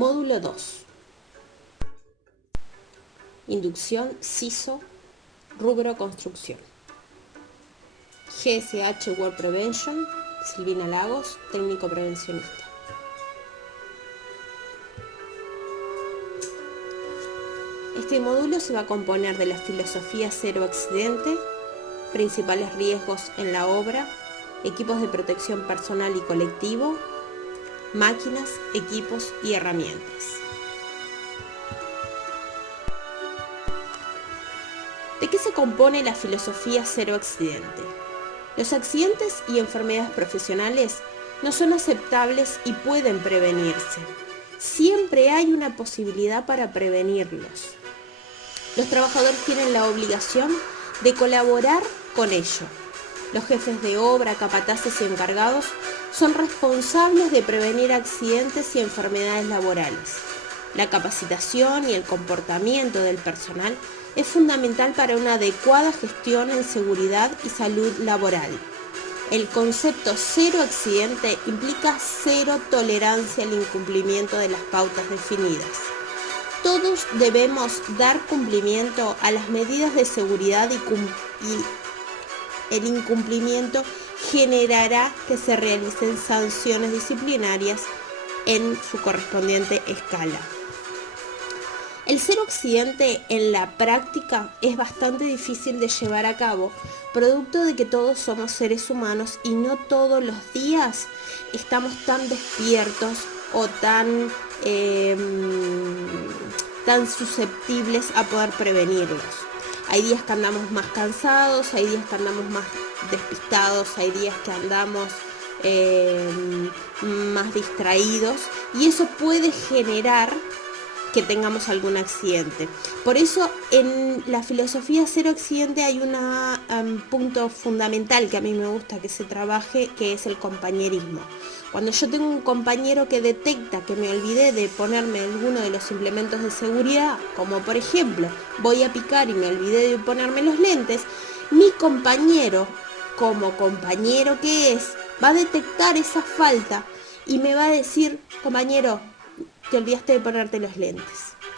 Módulo 2. Inducción CISO, rubro construcción. GSH Web Prevention, Silvina Lagos, técnico prevencionista. Este módulo se va a componer de la filosofía cero accidente, principales riesgos en la obra, equipos de protección personal y colectivo, máquinas, equipos y herramientas. ¿De qué se compone la filosofía cero accidente? Los accidentes y enfermedades profesionales no son aceptables y pueden prevenirse. Siempre hay una posibilidad para prevenirlos. Los trabajadores tienen la obligación de colaborar con ello. Los jefes de obra, capataces y encargados son responsables de prevenir accidentes y enfermedades laborales. La capacitación y el comportamiento del personal es fundamental para una adecuada gestión en seguridad y salud laboral. El concepto cero accidente implica cero tolerancia al incumplimiento de las pautas definidas. Todos debemos dar cumplimiento a las medidas de seguridad y el incumplimiento generará que se realicen sanciones disciplinarias en su correspondiente escala. El cero accidente en la práctica es bastante difícil de llevar a cabo, producto de que todos somos seres humanos y no todos los días estamos tan despiertos o tan susceptibles a poder prevenirlos. Hay días que andamos más cansados, hay días que andamos más despistados, hay días que andamos más distraídos y eso puede generar que tengamos algún accidente. Por eso en la filosofía cero accidente hay un punto fundamental que a mí me gusta que se trabaje, que es el compañerismo. Cuando yo tengo un compañero que detecta que me olvidé de ponerme alguno de los implementos de seguridad, como por ejemplo voy a picar y me olvidé de ponerme los lentes, mi compañero, como compañero que es, va a detectar esa falta y me va a decir: compañero, te olvidaste de ponerte los lentes,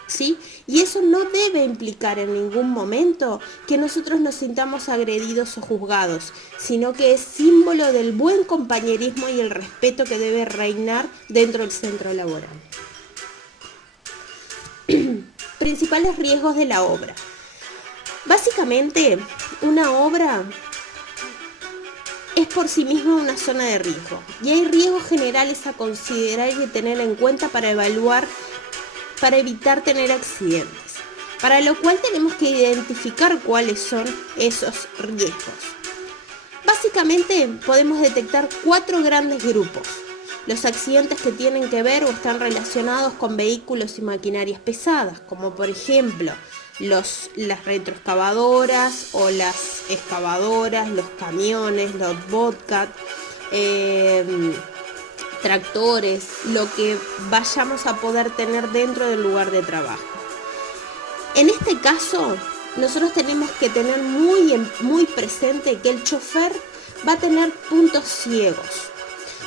¿sí? Y eso no debe implicar en ningún momento que nosotros nos sintamos agredidos o juzgados, sino que es símbolo del buen compañerismo y el respeto que debe reinar dentro del centro laboral. Principales riesgos de la obra. Básicamente, una obra es por sí misma una zona de riesgo y hay riesgos generales a considerar y tener en cuenta para evitar tener accidentes, para lo cual tenemos que identificar cuáles son esos riesgos. Básicamente podemos detectar 4 grandes grupos: los accidentes que tienen que ver o están relacionados con vehículos y maquinarias pesadas, como por ejemplo las retroexcavadoras o las excavadoras, los camiones, los bobcat, tractores, lo que vayamos a poder tener dentro del lugar de trabajo. En este caso, nosotros tenemos que tener muy presente que el chofer va a tener puntos ciegos.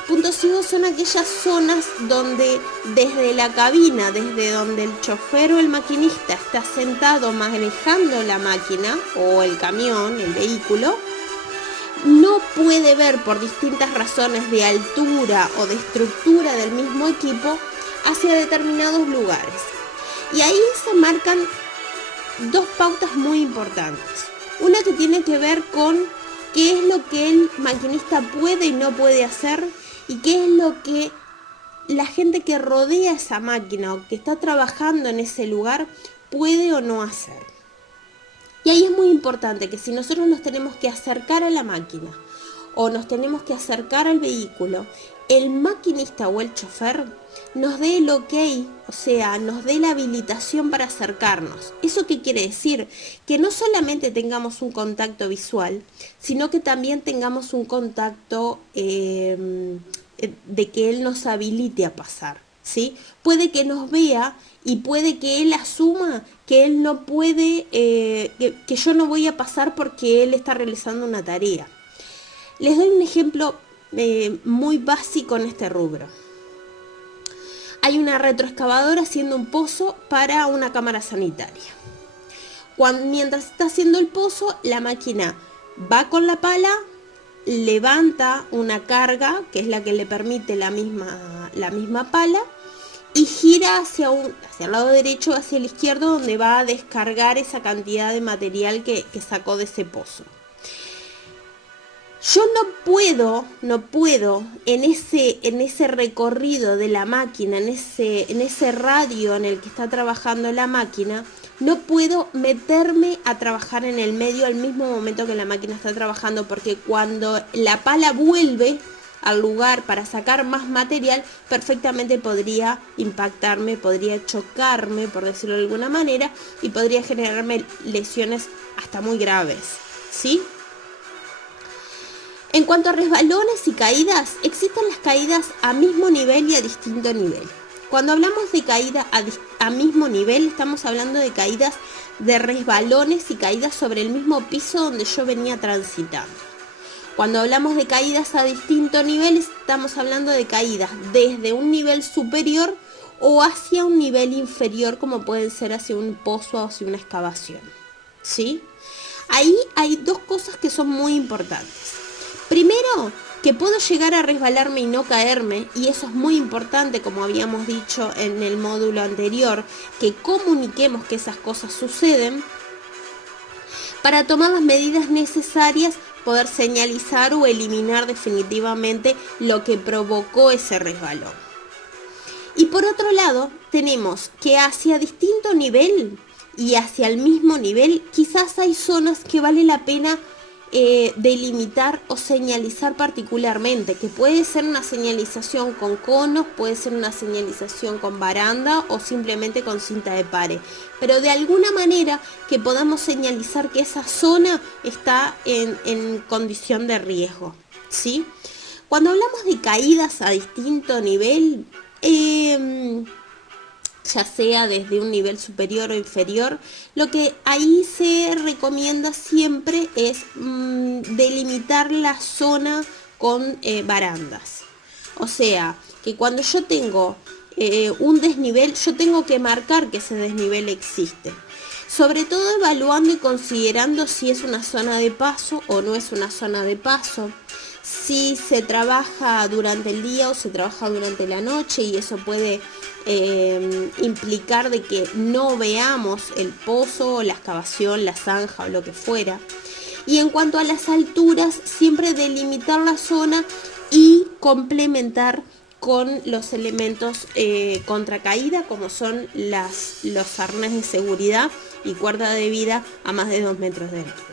Puntos ciegos son aquellas zonas donde desde la cabina, desde donde el chofer o el maquinista está sentado manejando la máquina o el camión, el vehículo, no puede ver por distintas razones de altura o de estructura del mismo equipo hacia determinados lugares. Y ahí se marcan 2 pautas muy importantes. Una que tiene que ver con qué es lo que el maquinista puede y no puede hacer y qué es lo que la gente que rodea esa máquina o que está trabajando en ese lugar puede o no hacer. Y ahí es muy importante que si nosotros nos tenemos que acercar a la máquina o nos tenemos que acercar al vehículo, el maquinista o el chofer nos dé el ok, o sea, nos dé la habilitación para acercarnos. ¿Eso qué quiere decir? Que no solamente tengamos un contacto visual, sino que también tengamos un contacto de que él nos habilite a pasar, ¿sí? Puede que nos vea y puede que él asuma que él no puede, que yo no voy a pasar porque él está realizando una tarea. Les doy un ejemplo muy básico en este rubro. hay una retroexcavadora haciendo un pozo para una cámara sanitaria. Mientras está haciendo el pozo, la máquina va con la pala, levanta una carga, que es la que le permite la misma pala, y gira hacia el lado derecho o hacia el izquierdo, donde va a descargar esa cantidad de material que sacó de ese pozo. Yo no puedo en ese recorrido de la máquina, en ese radio en el que está trabajando la máquina, no puedo meterme a trabajar en el medio al mismo momento que la máquina está trabajando, porque cuando la pala vuelve al lugar para sacar más material, perfectamente podría impactarme, podría chocarme, por decirlo de alguna manera, y podría generarme lesiones hasta muy graves, ¿sí? En cuanto a resbalones y caídas, existen las caídas a mismo nivel y a distinto nivel. Cuando hablamos de caída a mismo nivel, estamos hablando de caídas de resbalones y caídas sobre el mismo piso donde yo venía transitando. Cuando hablamos de caídas a distinto nivel, estamos hablando de caídas desde un nivel superior o hacia un nivel inferior, como pueden ser hacia un pozo o hacia una excavación, ¿sí? Ahí hay dos cosas que son muy importantes. Primero, que puedo llegar a resbalarme y no caerme, y eso es muy importante, como habíamos dicho en el módulo anterior, que comuniquemos que esas cosas suceden para tomar las medidas necesarias, poder señalizar o eliminar definitivamente lo que provocó ese resbalón. Y por otro lado, tenemos que hacia distinto nivel y hacia el mismo nivel, quizás hay zonas que vale la pena delimitar o señalizar particularmente, que puede ser una señalización con conos, puede ser una señalización con baranda o simplemente con cinta de pare, pero de alguna manera que podamos señalizar que esa zona está en condición de riesgo, ¿sí? Cuando hablamos de caídas a distinto nivel, ya sea desde un nivel superior o inferior, lo que ahí se recomienda siempre es delimitar la zona con barandas. O sea, que cuando yo tengo un desnivel, yo tengo que marcar que ese desnivel existe. Sobre todo evaluando y considerando si es una zona de paso o no es una zona de paso, si se trabaja durante el día o se trabaja durante la noche, y eso puede implicar de que no veamos el pozo o la excavación, la zanja o lo que fuera. Y en cuanto a las alturas, siempre delimitar la zona y complementar con los elementos contra caída, como son los arneses de seguridad y cuerda de vida a más de 2 metros de altura.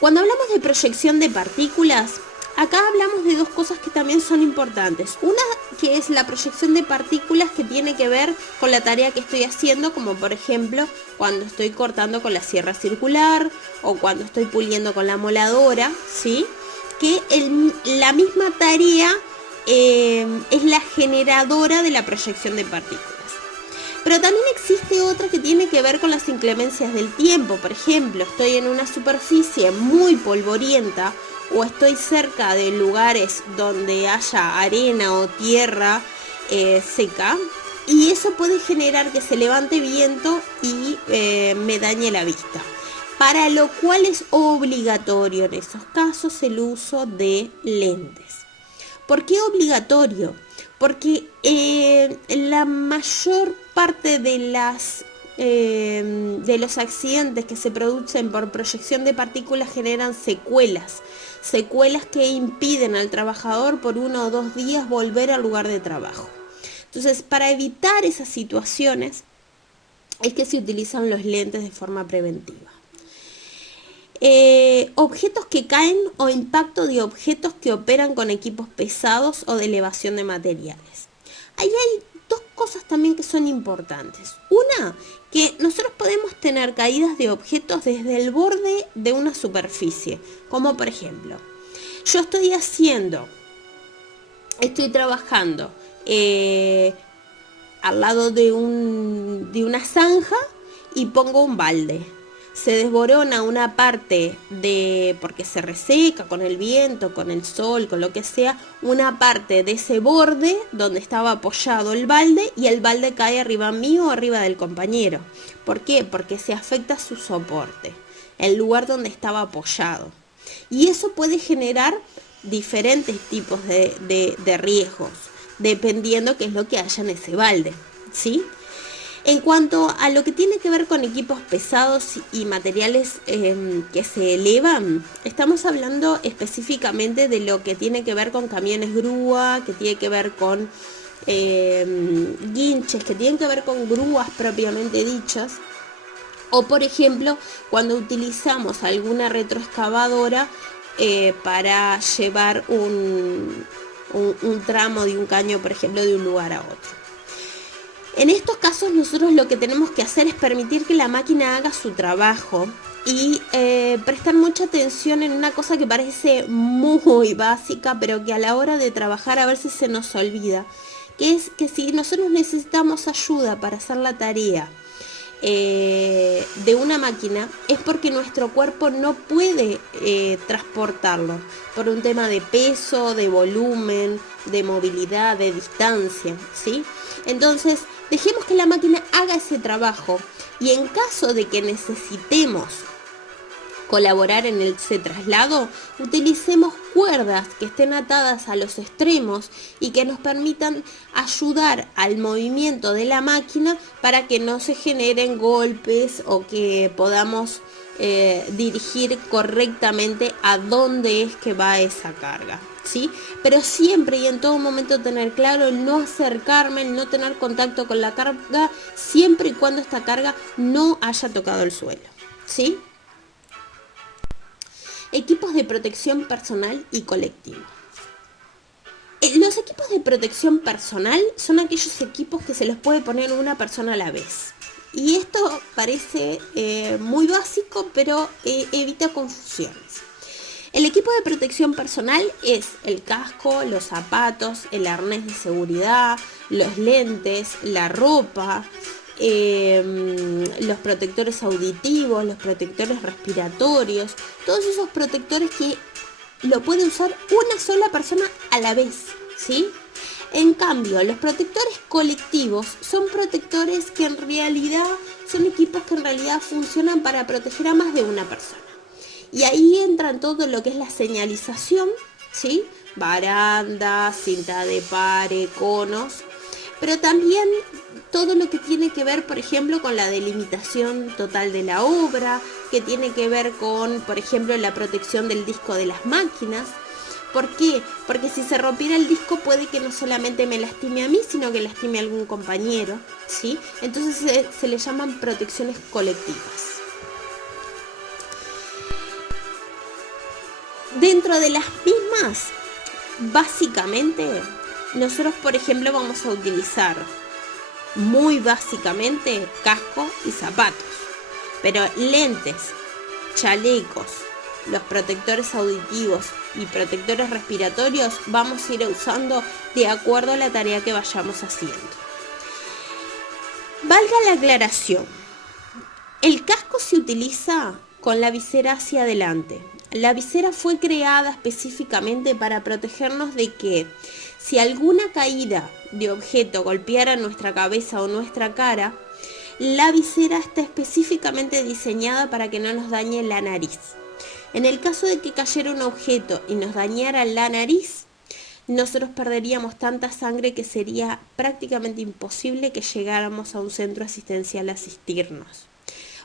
Cuando hablamos de proyección de partículas, acá hablamos de dos cosas que también son importantes. Una, que es la proyección de partículas, que tiene que ver con la tarea que estoy haciendo, como por ejemplo cuando estoy cortando con la sierra circular o cuando estoy puliendo con la moladora, ¿sí? Que la misma tarea es la generadora de la proyección de partículas. Pero también existe otra que tiene que ver con las inclemencias del tiempo. Por ejemplo, estoy en una superficie muy polvorienta o estoy cerca de lugares donde haya arena o tierra seca, y eso puede generar que se levante viento y me dañe la vista. Para lo cual es obligatorio en esos casos el uso de lentes. ¿Por qué obligatorio? Porque la mayor parte de los accidentes que se producen por proyección de partículas generan secuelas que impiden al trabajador por 1 o 2 días volver al lugar de trabajo. Entonces, para evitar esas situaciones es que se utilizan los lentes de forma preventiva. Objetos que caen o impacto de objetos que operan con equipos pesados o de elevación de materiales. Ahí hay dos cosas también que son importantes. Una, que nosotros podemos tener caídas de objetos desde el borde de una superficie, como por ejemplo, yo estoy trabajando al lado de una zanja y pongo un balde. se desborona una parte porque se reseca con el viento, con el sol, con lo que sea, una parte de ese borde donde estaba apoyado el balde y el balde cae arriba mío o arriba del compañero. ¿Por qué? Porque se afecta su soporte, el lugar donde estaba apoyado. Y eso puede generar diferentes tipos de riesgos, dependiendo qué es lo que haya en ese balde, ¿sí? En cuanto a lo que tiene que ver con equipos pesados y materiales que se elevan, estamos hablando específicamente de lo que tiene que ver con camiones grúa, que tiene que ver con guinches, que tienen que ver con grúas propiamente dichas, o por ejemplo cuando utilizamos alguna retroexcavadora para llevar un tramo de un caño, por ejemplo, de un lugar a otro. En estos casos nosotros lo que tenemos que hacer es permitir que la máquina haga su trabajo y prestar mucha atención en una cosa que parece muy básica, pero que a la hora de trabajar a veces se nos olvida, que es que si nosotros necesitamos ayuda para hacer la tarea de una máquina, es porque nuestro cuerpo no puede transportarlo por un tema de peso, de volumen, de movilidad, de distancia, ¿sí? Entonces, dejemos que la máquina haga ese trabajo y en caso de que necesitemos colaborar en ese traslado, utilicemos cuerdas que estén atadas a los extremos y que nos permitan ayudar al movimiento de la máquina para que no se generen golpes o que podamos dirigir correctamente a dónde es que va esa carga, ¿sí? Pero siempre y en todo momento tener claro el no acercarme, el no tener contacto con la carga, siempre y cuando esta carga no haya tocado el suelo, ¿sí? Equipos de protección personal y colectivo. Los equipos de protección personal son aquellos equipos que se los puede poner una persona a la vez. Y esto parece muy básico, pero evita confusiones. El equipo de protección personal es el casco, los zapatos, el arnés de seguridad, los lentes, la ropa, los protectores auditivos, los protectores respiratorios, todos esos protectores que lo puede usar una sola persona a la vez, ¿sí? En cambio, los protectores colectivos son protectores que en realidad son equipos que en realidad funcionan para proteger a más de una persona. Y ahí entran todo lo que es la señalización, ¿sí? Baranda, cinta de pare, conos, pero también todo lo que tiene que ver, por ejemplo, con la delimitación total de la obra, que tiene que ver con, por ejemplo, la protección del disco de las máquinas. ¿Por qué? Porque si se rompiera el disco puede que no solamente me lastime a mí, sino que lastime a algún compañero, ¿sí? Entonces se le llaman protecciones colectivas. Dentro de las mismas, básicamente, nosotros, por ejemplo, vamos a utilizar muy básicamente casco y zapatos, pero lentes, chalecos, los protectores auditivos y protectores respiratorios vamos a ir usando de acuerdo a la tarea que vayamos haciendo. Valga la aclaración, el casco se utiliza con la visera hacia adelante. La visera fue creada específicamente para protegernos de que si alguna caída de objeto golpeara nuestra cabeza o nuestra cara, la visera está específicamente diseñada para que no nos dañe la nariz. En el caso de que cayera un objeto y nos dañara la nariz, nosotros perderíamos tanta sangre que sería prácticamente imposible que llegáramos a un centro asistencial a asistirnos.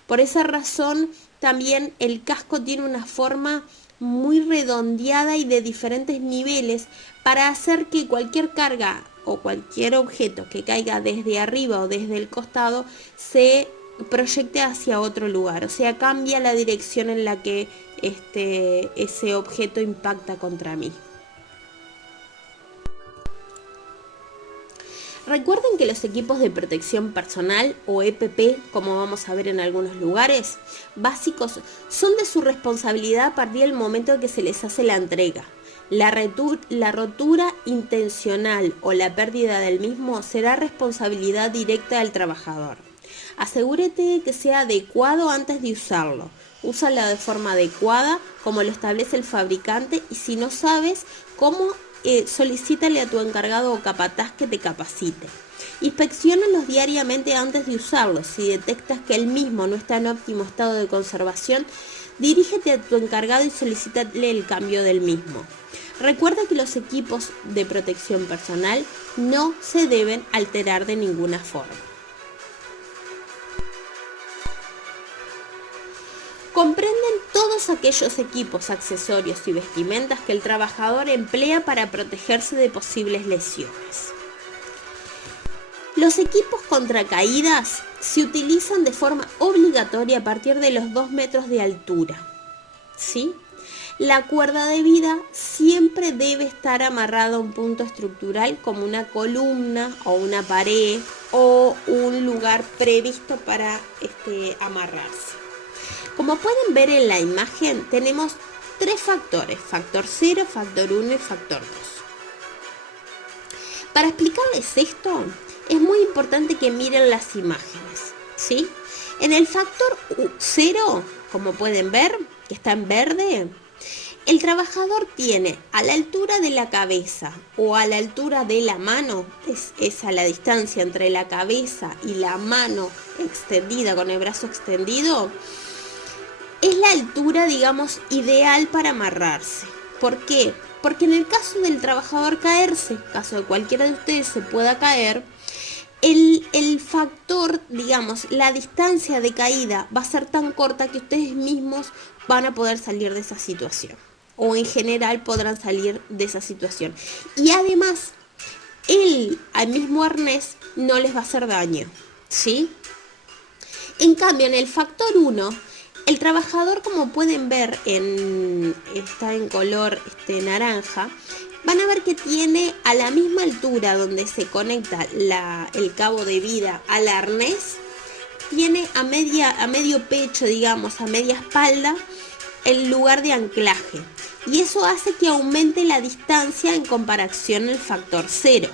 Por esa razón, también el casco tiene una forma muy redondeada y de diferentes niveles para hacer que cualquier carga o cualquier objeto que caiga desde arriba o desde el costado se proyecte hacia otro lugar, o sea, cambia la dirección en la que ese objeto impacta contra mí. Recuerden que los equipos de protección personal o EPP, como vamos a ver en algunos lugares, básicos, son de su responsabilidad a partir del momento en que se les hace la entrega. La rotura intencional o la pérdida del mismo será responsabilidad directa del trabajador. Asegúrate que sea adecuado antes de usarlo. Úsalo de forma adecuada, como lo establece el fabricante, y si no sabes cómo, solicítale a tu encargado o capataz que te capacite. Inspecciónalos diariamente antes de usarlos. Si detectas que el mismo no está en óptimo estado de conservación, dirígete a tu encargado y solicítale el cambio del mismo. Recuerda que los equipos de protección personal no se deben alterar de ninguna forma. Comprenden todos aquellos equipos, accesorios y vestimentas que el trabajador emplea para protegerse de posibles lesiones. Los equipos contra caídas se utilizan de forma obligatoria a partir de los 2 metros de altura, ¿sí? La cuerda de vida siempre debe estar amarrada a un punto estructural como una columna o una pared o un lugar previsto para amarrarse. Como pueden ver en la imagen, tenemos 3 factores: factor 0, factor 1 y factor 2. Para explicarles esto, es muy importante que miren las imágenes, ¿sí? En el factor 0, como pueden ver, que está en verde, el trabajador tiene a la altura de la cabeza o a la altura de la mano, es a la distancia entre la cabeza y la mano extendida con el brazo extendido, es la altura, digamos, ideal para amarrarse. ¿Por qué? Porque en el caso del trabajador caerse, en caso de cualquiera de ustedes se pueda caer, el factor, digamos, la distancia de caída va a ser tan corta que ustedes mismos van a poder salir de esa situación. O en general podrán salir de esa situación. Y además, al mismo arnés no les va a hacer daño, ¿sí? En cambio, en el factor 1, el trabajador, como pueden ver, está en color naranja, van a ver que tiene a la misma altura donde se conecta el cabo de vida al arnés, tiene a medio pecho, digamos, a media espalda, el lugar de anclaje. Y eso hace que aumente la distancia en comparación al factor 0.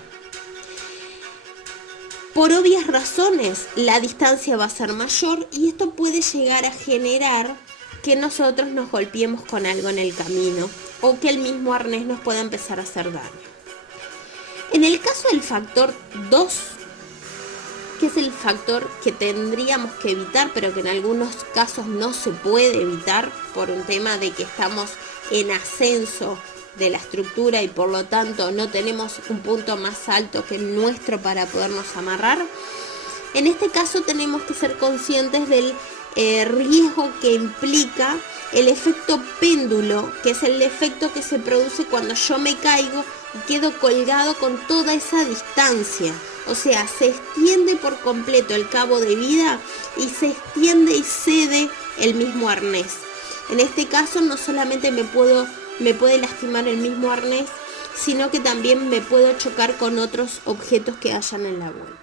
Por obvias razones, la distancia va a ser mayor y esto puede llegar a generar que nosotros nos golpeemos con algo en el camino o que el mismo arnés nos pueda empezar a hacer daño. En el caso del factor 2, que es el factor que tendríamos que evitar, pero que en algunos casos no se puede evitar por un tema de que estamos en ascenso de la estructura y por lo tanto no tenemos un punto más alto que el nuestro para podernos amarrar. En este caso tenemos que ser conscientes del riesgo que implica el efecto péndulo, que es el efecto que se produce cuando yo me caigo y quedo colgado con toda esa distancia. O sea, se extiende por completo el cabo de vida y se extiende y cede el mismo arnés. En este caso no solamente me puede lastimar el mismo arnés, sino que también me puedo chocar con otros objetos que hayan en la vuelta.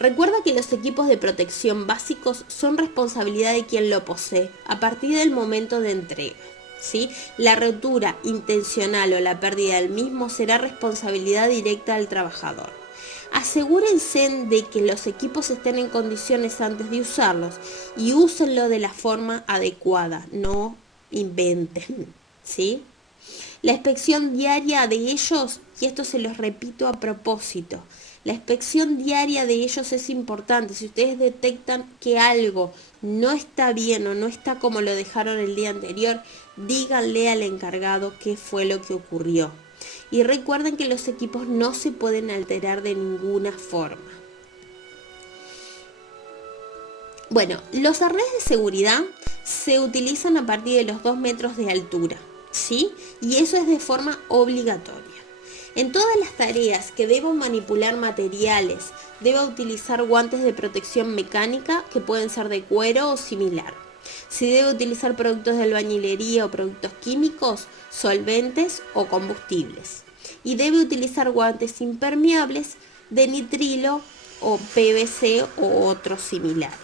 Recuerda que los equipos de protección básicos son responsabilidad de quien lo posee a partir del momento de entrega, ¿sí? La rotura intencional o la pérdida del mismo será responsabilidad directa del trabajador. Asegúrense de que los equipos estén en condiciones antes de usarlos y úsenlo de la forma adecuada, no inventen, ¿sí? La inspección diaria de ellos, y esto se los repito a propósito, la inspección diaria de ellos es importante. Si ustedes detectan que algo no está bien o no está como lo dejaron el día anterior, díganle al encargado qué fue lo que ocurrió. Y recuerden que los equipos no se pueden alterar de ninguna forma. Bueno, los arneses de seguridad se utilizan a partir de los 2 metros de altura, ¿sí? Y eso es de forma obligatoria. En todas las tareas que deban manipular materiales, deba utilizar guantes de protección mecánica que pueden ser de cuero o similar. Si debe utilizar productos de albañilería o productos químicos, solventes o combustibles. Y debe utilizar guantes impermeables de nitrilo o PVC o otros similares.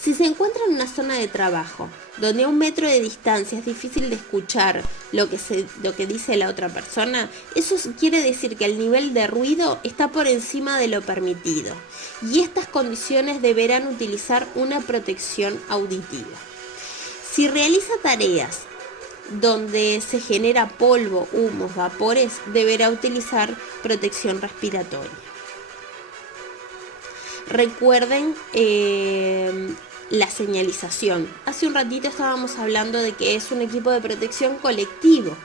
Si se encuentra en una zona de trabajo donde a 1 metro de distancia es difícil de escuchar lo que dice la otra persona, eso quiere decir que el nivel de ruido está por encima de lo permitido y estas condiciones deberán utilizar una protección auditiva. Si realiza tareas donde se genera polvo, humos, vapores, deberá utilizar protección respiratoria. Recuerden la señalización. Hace un ratito estábamos hablando de que es un equipo de protección colectivo.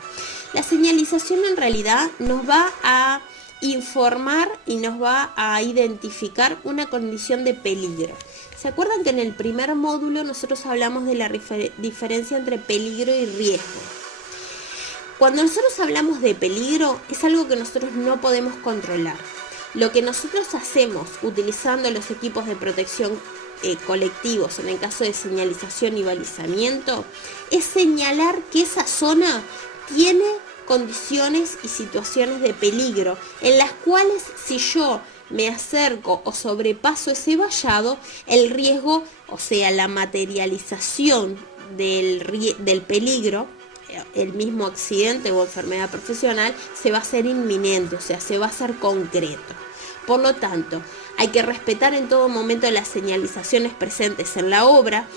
La señalización en realidad nos va a informar y nos va a identificar una condición de peligro. ¿Se acuerdan que en el primer módulo nosotros hablamos de la diferencia entre peligro y riesgo? Cuando nosotros hablamos de peligro es algo que nosotros no podemos controlar. Lo que nosotros hacemos utilizando los equipos de protección colectivos, en el caso de señalización y balizamiento, es señalar que esa zona tiene condiciones y situaciones de peligro, en las cuales si yo me acerco o sobrepaso ese vallado, el riesgo, o sea, la materialización del peligro, el mismo accidente o enfermedad profesional, se va a hacer inminente, o sea, se va a hacer concreto. Por lo tanto, hay que respetar en todo momento las señalizaciones presentes en la obra.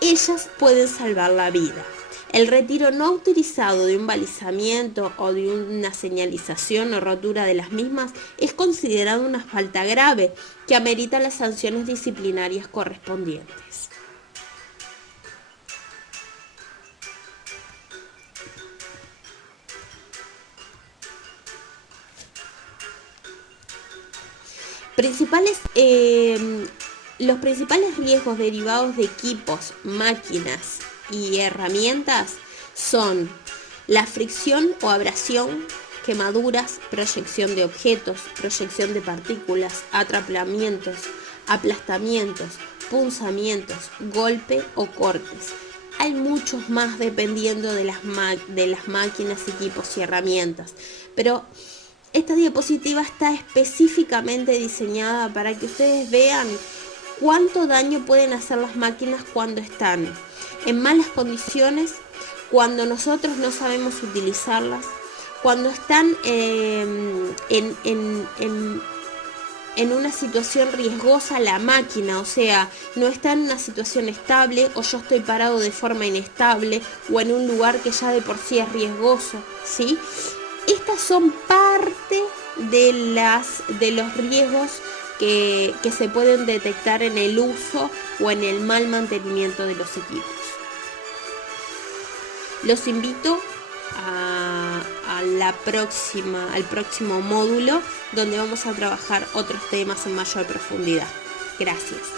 Ellas pueden salvar la vida. El retiro no autorizado de un balizamiento o de una señalización o rotura de las mismas es considerado una falta grave que amerita las sanciones disciplinarias correspondientes. Los principales riesgos derivados de equipos, máquinas y herramientas son la fricción o abrasión, quemaduras, proyección de objetos, proyección de partículas, atrapamientos, aplastamientos, punzamientos, golpe o cortes. Hay muchos más dependiendo de las máquinas, equipos y herramientas, pero esta diapositiva está específicamente diseñada para que ustedes vean cuánto daño pueden hacer las máquinas cuando están en malas condiciones, cuando nosotros no sabemos utilizarlas, cuando están en una situación riesgosa la máquina, o sea, no está en una situación estable o yo estoy parado de forma inestable o en un lugar que ya de por sí es riesgoso, ¿sí? Estas son parte de los riesgos que se pueden detectar en el uso o en el mal mantenimiento de los equipos. Los invito al próximo módulo donde vamos a trabajar otros temas en mayor profundidad. Gracias.